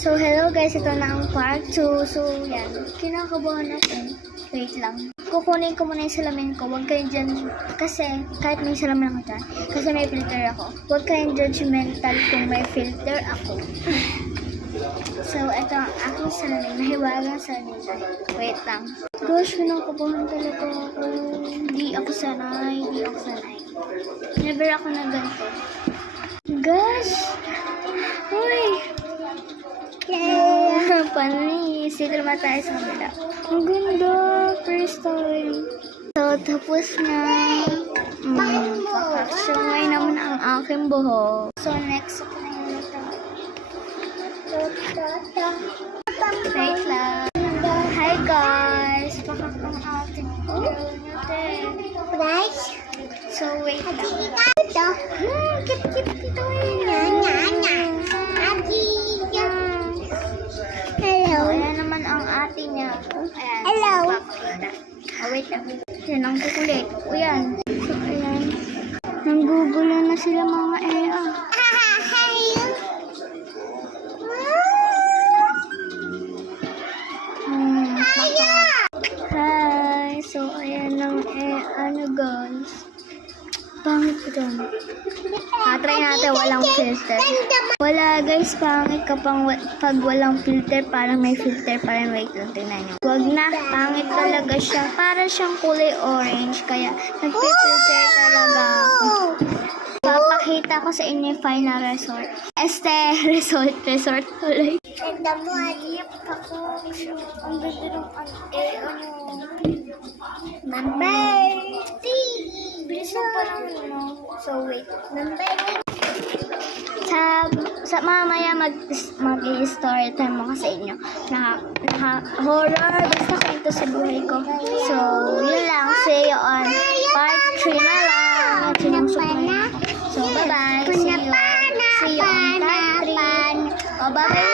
So, hello guys, ito na ang part 2. So, yan. Kinakabahan ako. Wait lang. Kukunin ko muna yung salamin ko. Huwag kayong dyan. Kasi, kahit may salamin ako dyan. Kasi may filter ako. Huwag kayong judgmental kung may filter ako. So, ito ang aking salamin. Nahiwagang salamin. Wait lang. Gosh, kinakabahan talaga ako. Di ako sanay. Never ako na ganito. Gosh! Uy! Yeah! Panis! Dito naman tayo sa kabila. Ang ganda! First time. So, tapos na. So, ngayon naman ang aking buhok. So, next ako na yun ito. Wait lang. Hi guys! Pakak ang ating buhok natin. Price? So, wait lang. Ito. Kit-kit ito yun. Hello. Ayan naman ang ate niya. Ayan. Hello. Wait lang. Yan ang kukulit. O yan. So, ayan. Nanggugulo na sila mga EA. Hi. So, ayan ang ano guys. Pangit ko doon. Try natin walang filter. Wala guys, pangit pag walang filter. Parang may filter pa rin. Wait lang, tingnan nyo. Wag na, pangit talaga siya. Para siyang kulay orange. Kaya nagpipilter talaga ako. Papakita ko sa inyo yung final resort. Resort ulit. Ganda mo, alip ako. Ang ganda ng number 3. Bilisan pa lang yun. So, wait. Number 3. Sa mamaya mag-story time mo sa inyo. Horror. Basta kwento sa buhay ko. So, yun lang. See you on part 3 na lang. So, bye-bye. See you on part 3. Bye-bye.